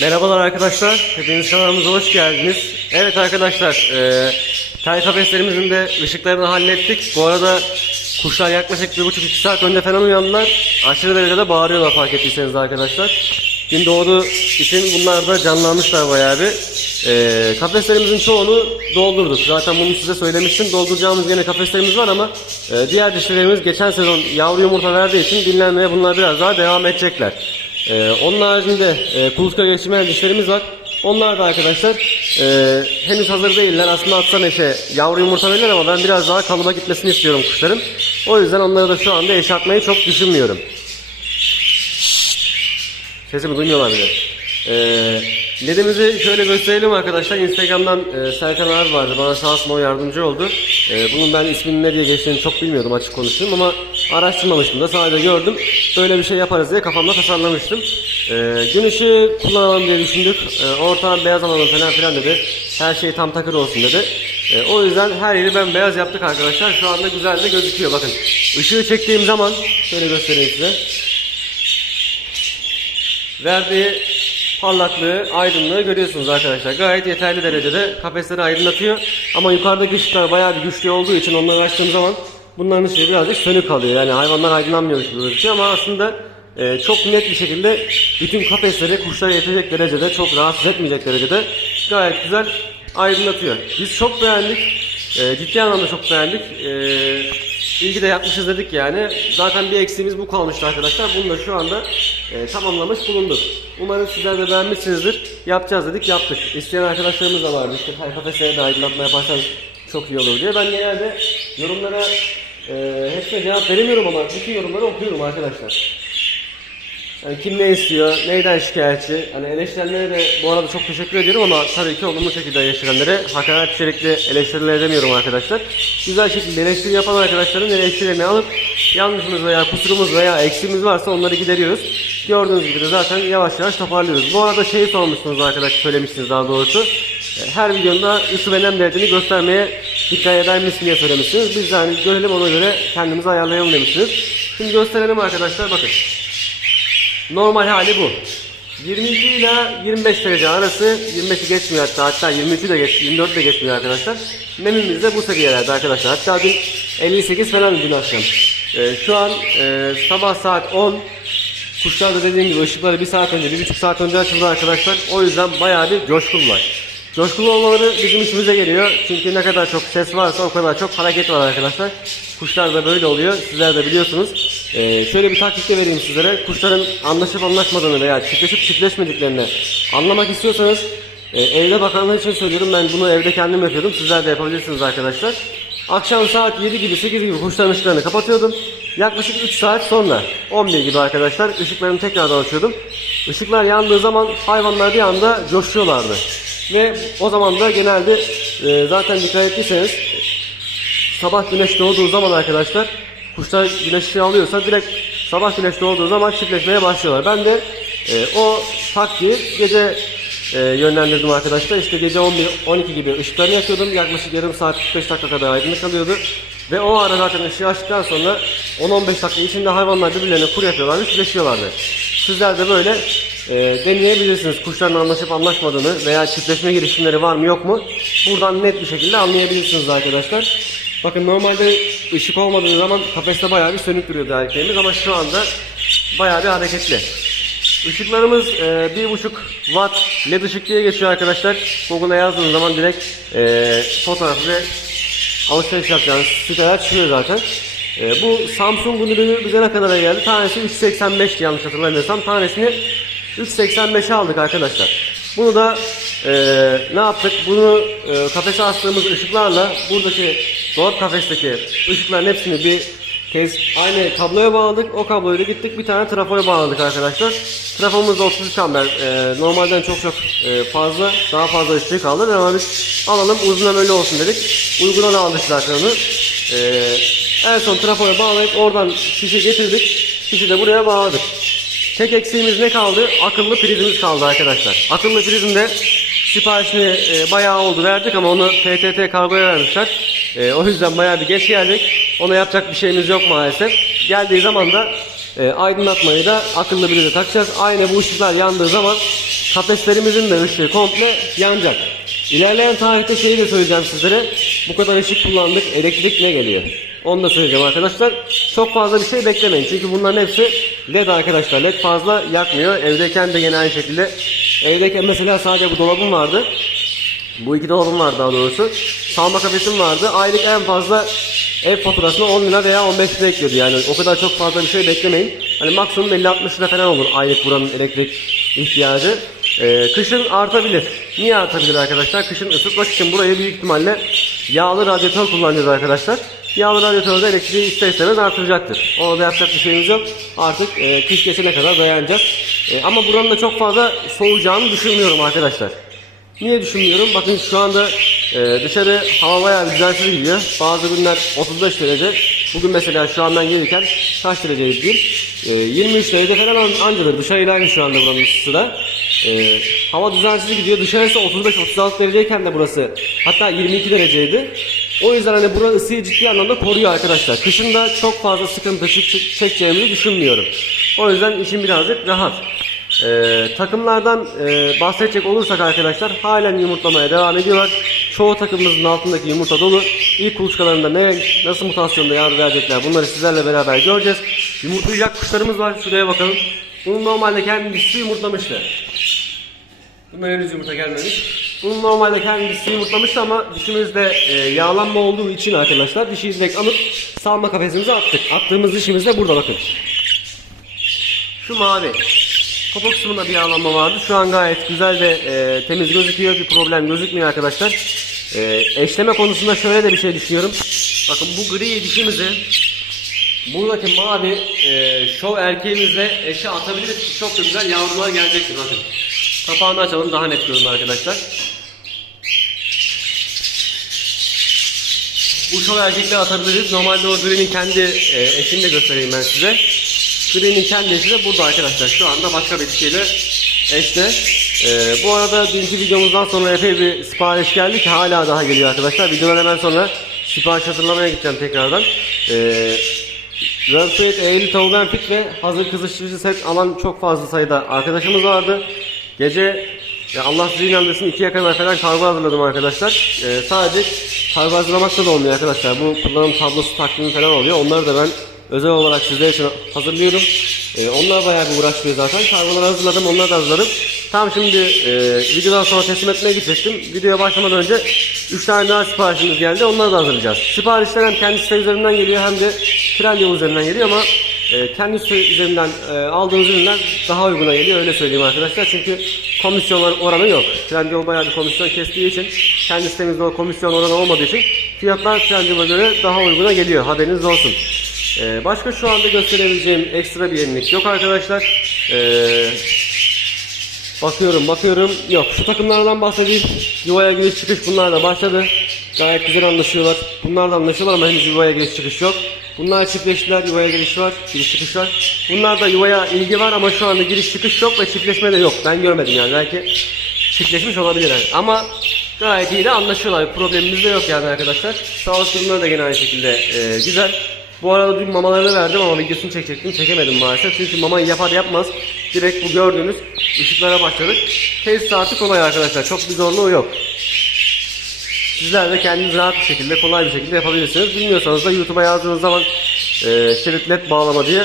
Merhabalar arkadaşlar. Hepiniz kanalımıza hoş geldiniz. Evet arkadaşlar, e, tel kafeslerimizin de ışıklarını hallettik. Bu arada kuşlar yaklaşık bir buçuk iki saat önce falan uyandılar. Aşırı derecede bağırıyorlar fark ettiyseniz arkadaşlar. Gün doğduğu için bunlar da canlanmışlar bayağı bir. E, kafeslerimizin çoğunu doldurduk. Zaten bunu size söylemiştim. Dolduracağımız yine kafeslerimiz var ama e, diğer dişilerimiz geçen sezon yavru yumurta verdiği için dinlenmeye bunlar biraz daha devam edecekler. Ee, onun haricinde e, kuluçka geçirmeyen dişlerimiz var. Onlar da arkadaşlar e, henüz hazır değiller. Aslında atsan eşe yavru yumurta verirler ama ben biraz daha kalıba gitmesini istiyorum kuşların. O yüzden onları da şu anda eşe atmayı çok düşünmüyorum. Sesimi duymuyorlar bile. Ee, ledimizi şöyle gösterelim arkadaşlar. Instagram'dan e, Serkan abi vardı. Bana sağ olsun o yardımcı oldu. E, bunun ben isminin ne diye geçtiğini çok bilmiyordum açık konuşayım ama araştırmamıştım da sadece gördüm. Böyle bir şey yaparız diye kafamda tasarlamıştım. E, gün ışığı kullanalım diye düşündük. E, ortadan beyaz alalım falan filan dedi. Her şey tam takır olsun dedi. E, o yüzden her yeri ben beyaz yaptık arkadaşlar. Şu anda güzel de gözüküyor. Bakın ışığı çektiğim zaman şöyle göstereyim size verdiği parlaklığı, aydınlığı görüyorsunuz arkadaşlar. Gayet yeterli derecede kafesleri aydınlatıyor. Ama yukarıdaki ışıklar bayağı bir güçlü olduğu için onları açtığım zaman bunların ışığı birazcık sönük kalıyor. Yani hayvanlar aydınlanmıyormuş gibi gözüküyor ama aslında e, çok net bir şekilde bütün kafesleri kuşlara yetecek derecede, çok rahatsız etmeyecek derecede gayet güzel aydınlatıyor. Biz çok beğendik. E, ciddi anlamda çok beğendik. E, Ki de yapmışız dedik yani. Zaten bir eksiğimiz bu kalmıştı arkadaşlar. Bunu da şu anda e, tamamlamış bulunduk. Umarım sizler de beğenmişsinizdir. Yapacağız dedik yaptık. İsteyen arkadaşlarımız da vardı. İşte kafesleri de aydınlatma yaparsanız çok iyi olur diye. Ben genelde yorumlara e, hepsine cevap veremiyorum ama bütün yorumları okuyorum arkadaşlar. Yani kim ne istiyor, neyden şikayetçi. Hani eleştirenlere de bu arada çok teşekkür ediyorum ama tabii ki olumlu şekilde eleştirenlere hakaret içerikli eleştiriler edemiyorum arkadaşlar. Güzel şekilde eleştiri yapan arkadaşların eleştirilerini alıp yanlışımız veya kusurumuz veya eksiğimiz varsa onları gideriyoruz. Gördüğünüz gibi de zaten yavaş yavaş toparlıyoruz. Bu arada şeyi sormuşsunuz arkadaşlar, söylemişsiniz daha doğrusu. Her videomda ısı ve nem dereceni göstermeye dikkat eder misin diye söylemişsiniz. Biz de hani görelim ona göre kendimizi ayarlayalım demişsiniz. Şimdi gösterelim arkadaşlar bakın. Normal hali bu. 22 ile 25 derece arası 25'i geçmiyor hatta hatta 23'ü de geç 24 de geçmiyor arkadaşlar. Nemimiz de bu seviyelerde arkadaşlar. Hatta dün 58 falan dün akşam. Ee, şu an e, sabah saat 10 Kuşlar da dediğim gibi ışıkları bir saat önce, bir buçuk saat önce açıldı arkadaşlar. O yüzden bayağı bir coşkulular. Coşkulu olmaları bizim işimize geliyor. Çünkü ne kadar çok ses varsa o kadar çok hareket var arkadaşlar. Kuşlar da böyle oluyor. Sizler de biliyorsunuz. Ee, şöyle bir taktik de vereyim sizlere. Kuşların anlaşıp anlaşmadığını veya çiftleşip çiftleşmediklerini anlamak istiyorsanız e, evde bakanlar için söylüyorum. Ben bunu evde kendim yapıyordum. Sizler de yapabilirsiniz arkadaşlar. Akşam saat 7 gibi 8 gibi kuşların ışıklarını kapatıyordum. Yaklaşık 3 saat sonra 11 gibi arkadaşlar ışıklarını tekrardan açıyordum. Işıklar yandığı zaman hayvanlar bir anda coşuyorlardı. Ve o zaman da genelde e, zaten dikkat ettiyseniz sabah güneş doğduğu zaman arkadaşlar kuşlar güneş ışığı alıyorsa direkt sabah güneş doğduğu zaman çiftleşmeye başlıyorlar. Ben de e, o taktiği gece e, yönlendirdim arkadaşlar. İşte gece 11 12 gibi ışıklarını yakıyordum. Yaklaşık yarım saat 45 dakika kadar aydınlık kalıyordu. Ve o ara zaten ışığı açtıktan sonra 10-15 dakika içinde hayvanlar birbirlerine kur yapıyorlardı, çiftleşiyorlardı. Sizler de böyle e, deneyebilirsiniz. Kuşların anlaşıp anlaşmadığını veya çiftleşme girişimleri var mı yok mu? Buradan net bir şekilde anlayabilirsiniz arkadaşlar. Bakın normalde ışık olmadığı zaman kafeste bayağı bir sönük duruyordu erkeğimiz ama şu anda bayağı bir hareketli. Işıklarımız e, 1.5 watt led ışık diye geçiyor arkadaşlar. Google'a yazdığınız zaman direkt e, fotoğrafı ve alışveriş yapacağınız siteler çıkıyor zaten. E, bu Samsung'un ürünü bize ne kadar geldi? Tanesi 3.85 yanlış hatırlamıyorsam. Tanesini 3.85'e aldık arkadaşlar. Bunu da e, ne yaptık? Bunu e, kafese astığımız ışıklarla buradaki dolap kafesteki ışıkların hepsini bir Tez aynı kabloya bağladık. O kabloyu da gittik bir tane trafoya bağladık arkadaşlar. Trafomuz da 33 amper. Ee, normalden çok çok e, fazla daha fazla ışığı kaldı. Ama biz alalım uzun ömürlü olsun dedik. Uyguna aldık zaten onu. Ee, en son trafoya bağlayıp oradan fişi getirdik. Fişi de buraya bağladık. Tek eksiğimiz ne kaldı? Akıllı prizimiz kaldı arkadaşlar. Akıllı prizin de siparişini e, bayağı oldu verdik ama onu PTT kargoya vermişler. E, o yüzden bayağı bir geç geldik. Ona yapacak bir şeyimiz yok maalesef. Geldiği zaman da E, aydınlatmayı da akıllı de takacağız. Aynı bu ışıklar yandığı zaman kafeslerimizin de ışığı komple yanacak. İlerleyen tarihte şeyi de söyleyeceğim sizlere. Bu kadar ışık kullandık. Elektrik ne geliyor? Onu da söyleyeceğim arkadaşlar. Çok fazla bir şey beklemeyin. Çünkü bunların hepsi LED arkadaşlar. LED fazla yakmıyor. Evdeyken de yine aynı şekilde. Evdeyken mesela sadece bu dolabım vardı. Bu iki dolabım var daha doğrusu. Salma kafesim vardı. Aylık en fazla ev faturasına 10 lira veya 15 lira ekliyordu yani. O kadar çok fazla bir şey beklemeyin. Hani maksimum 50-60 lira falan olur aylık buranın elektrik ihtiyacı. Ee, kışın artabilir. Niye artabilir arkadaşlar? Kışın ısıtmak için burayı büyük ihtimalle yağlı radyatör kullanacağız arkadaşlar. Yağlı radyatörde elektriği ister istemez artıracaktır. Ona da yapacak bir şeyimiz yok. Artık e, kış geçene kadar dayanacağız. E, ama buranın da çok fazla soğuyacağını düşünmüyorum arkadaşlar. Niye düşünmüyorum? Bakın şu anda e, dışarı hava bayağı düzensiz gidiyor. Bazı günler 35 derece. Bugün mesela şu an ben gelirken kaç dereceydi diyeyim? E, 23 derece falan an- ancadır. Dışarıyla aynı şu anda buranın ısısı da. E, hava düzensiz gidiyor. Dışarısı 35-36 dereceyken de burası hatta 22 dereceydi. O yüzden hani buranın ısıyı ciddi anlamda koruyor arkadaşlar. Kışında çok fazla sıkıntı çek- çekeceğimizi düşünmüyorum. O yüzden işim birazcık rahat. Ee, takımlardan e, bahsedecek olursak arkadaşlar halen yumurtlamaya devam ediyorlar. Çoğu takımımızın altındaki yumurta dolu. İlk kuluçkalarında ne nasıl mutasyonda yavru verecekler bunları sizlerle beraber göreceğiz. Yumurtlayacak kuşlarımız var. Şuraya bakalım. Bunun normalde kendisi yumurtlamıştı. Bunlar henüz yumurta gelmemiş. Bunun normalde kendisi yumurtlamıştı ama dişimizde e, yağlanma olduğu için arkadaşlar dişiyi direkt alıp salma kafesimize attık. Attığımız dişimiz de burada bakın. Şu mavi. Popo kısmında bir yağlanma vardı. Şu an gayet güzel ve e, temiz gözüküyor. Bir problem gözükmüyor arkadaşlar. E, eşleme konusunda şöyle de bir şey düşünüyorum. Bakın bu gri dişimizi buradaki mavi e, şov erkeğimizle eşe atabiliriz. Çok da güzel yavrular gelecektir bakın. Kapağını açalım daha net görün arkadaşlar. Bu şov erkekle atabiliriz. Normalde o gri'nin kendi e, eşini de göstereyim ben size. Gri'nin kendi eşi de burada arkadaşlar. Şu anda başka bir dişiyle eşle. E, bu arada dünkü videomuzdan sonra epey bir sipariş geldi ki hala daha geliyor arkadaşlar. Videodan hemen sonra sipariş hazırlamaya gideceğim tekrardan. E, Rampage eğri tavuğun fit ve hazır kızıştırıcı set alan çok fazla sayıda arkadaşımız vardı. Gece ya Allah sizi inandırsın ikiye kadar falan kargo hazırladım arkadaşlar. Ee, sadece kargo hazırlamakta da olmuyor arkadaşlar. Bu kullanım tablosu takvimi falan oluyor. Onları da ben özel olarak sizler için hazırlıyorum. Ee, onlar bayağı bir uğraşıyor zaten. Kargoları hazırladım, onları da hazırladım. Tam şimdi e, videodan sonra teslim etmeye gidecektim. Videoya başlamadan önce 3 tane daha siparişimiz geldi. Onları da hazırlayacağız. Siparişler hem kendi site üzerinden geliyor hem de Trendyol üzerinden geliyor ama e, kendi site üzerinden e, aldığımız ürünler daha uyguna geliyor öyle söyleyeyim arkadaşlar. Çünkü komisyon or- oranı yok. Trendyol bayağı bir komisyon kestiği için kendi sitemizde o komisyon oranı olmadığı için fiyatlar Trendyol'a göre daha uyguna geliyor. Haberiniz olsun. E, başka şu anda gösterebileceğim ekstra bir yenilik yok arkadaşlar. E, Bakıyorum bakıyorum. Yok şu takımlardan bahsedeyim. Yuvaya giriş çıkış bunlar da başladı. Gayet güzel anlaşıyorlar. Bunlar da anlaşıyorlar ama henüz yuvaya giriş çıkış yok. Bunlar çiftleştiler. Yuvaya giriş var. Giriş çıkış var. Bunlar da yuvaya ilgi var ama şu anda giriş çıkış yok ve çiftleşme de yok. Ben görmedim yani. Belki çiftleşmiş olabilir yani. Ama gayet iyi de anlaşıyorlar. Problemimiz de yok yani arkadaşlar. Sağlık durumları da gene aynı şekilde e, güzel. Bu arada dün mamalarını verdim ama videosunu çekecektim. Çekemedim maalesef. Çünkü mamayı yapar yapmaz direkt bu gördüğünüz ışıklara başladık. Test saati kolay arkadaşlar. Çok bir zorluğu yok. Sizler de kendiniz rahat bir şekilde, kolay bir şekilde yapabilirsiniz. Bilmiyorsanız da YouTube'a yazdığınız zaman e, şerit led bağlama diye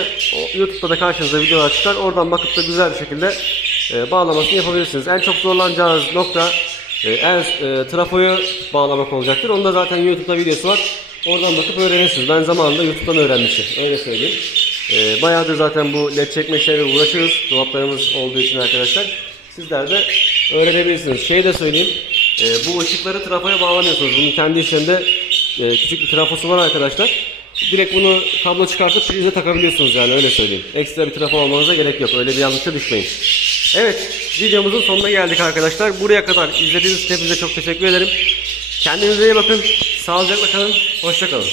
YouTube'da da karşınıza videolar çıkar. Oradan bakıp da güzel bir şekilde e, bağlamasını yapabilirsiniz. En çok zorlanacağınız nokta e, en e, trafoyu bağlamak olacaktır. Onda zaten YouTube'da videosu var. Oradan bakıp öğrenirsiniz. Ben zamanında YouTube'dan öğrenmiştim. Öyle söyleyeyim. E, bayağıdır zaten bu led çekme işleriyle uğraşıyoruz. Dolaplarımız olduğu için arkadaşlar. Sizler de öğrenebilirsiniz. Şey de söyleyeyim. E, bu ışıkları trafoya bağlamıyorsunuz. Bunun kendi içinde e, küçük bir trafosu var arkadaşlar. Direkt bunu kablo çıkartıp prize takabiliyorsunuz yani öyle söyleyeyim. Ekstra bir trafo almanıza gerek yok. Öyle bir yanlışa düşmeyin. Evet videomuzun sonuna geldik arkadaşlar. Buraya kadar izlediğiniz için hepinize çok teşekkür ederim. Kendinize iyi bakın. Sağlıcakla kalın. Hoşça kalın.